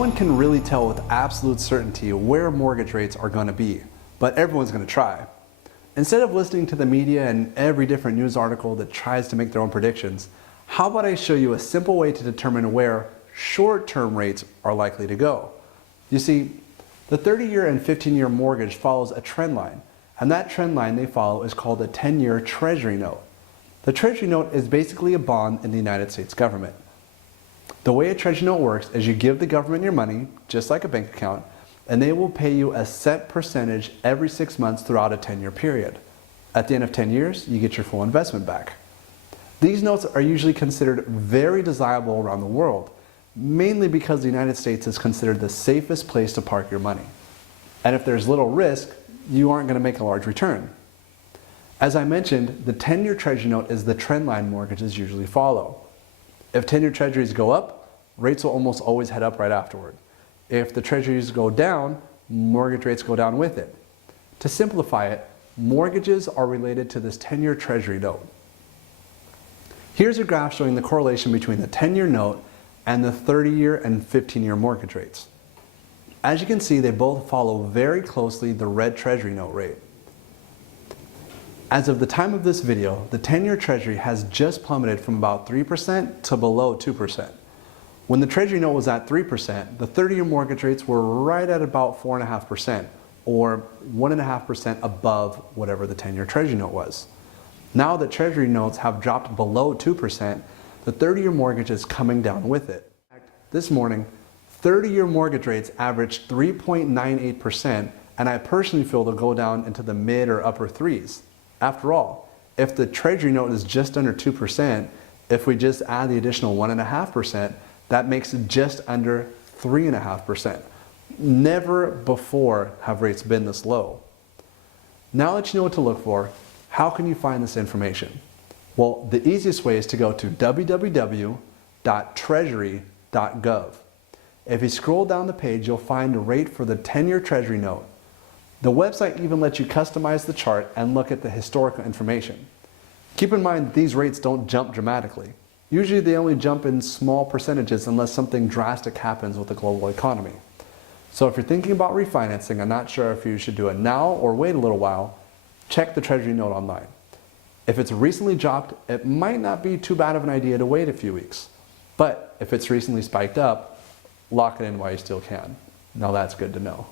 one can really tell with absolute certainty where mortgage rates are going to be, but everyone's going to try. Instead of listening to the media and every different news article that tries to make their own predictions, how about I show you a simple way to determine where short-term rates are likely to go? You see, the 30-year and 15-year mortgage follows a trend line, and that trend line they follow is called a 10-year Treasury Note. The Treasury Note is basically a bond in the United States government. The way a Treasury Note works is you give the government your money, just like a bank account, and they will pay you a set percentage every 6 months throughout a 10-year period. At the end of 10 years, you get your full investment back. These notes are usually considered very desirable around the world, mainly because the United States is considered the safest place to park your money. And if there's little risk, you aren't going to make a large return. As I mentioned, the 10-year Treasury Note is the trend line mortgages usually follow. If 10-year treasuries go up, rates will almost always head up right afterward. If the treasuries go down, mortgage rates go down with it. To simplify it, mortgages are related to this 10-year Treasury Note. Here's a graph showing the correlation between the 10-year note and the 30-year and 15-year mortgage rates. As you can see, they both follow very closely the red Treasury Note rate. As of the time of this video, the 10-year Treasury has just plummeted from about 3% to below 2%. When the Treasury Note was at 3%, the 30-year mortgage rates were right at about 4.5%, or 1.5% above whatever the 10-year Treasury Note was. Now that Treasury Notes have dropped below 2%, the 30-year mortgage is coming down with it. This morning, 30-year mortgage rates averaged 3.98%, and I personally feel they'll go down into the mid or upper threes. After all, if the Treasury Note is just under 2%, if we just add the additional 1.5%, that makes it just under 3.5%. Never before have rates been this low. Now that you know what to look for, how can you find this information? Well, the easiest way is to go to www.treasury.gov. If you scroll down the page, you'll find a rate for the 10-year Treasury Note. The website even lets you customize the chart and look at the historical information. Keep in mind that these rates don't jump dramatically. Usually they only jump in small percentages unless something drastic happens with the global economy. So if you're thinking about refinancing and not sure if you should do it now or wait a little while, check the Treasury Note online. If it's recently dropped, it might not be too bad of an idea to wait a few weeks. But if it's recently spiked up, lock it in while you still can. Now that's good to know.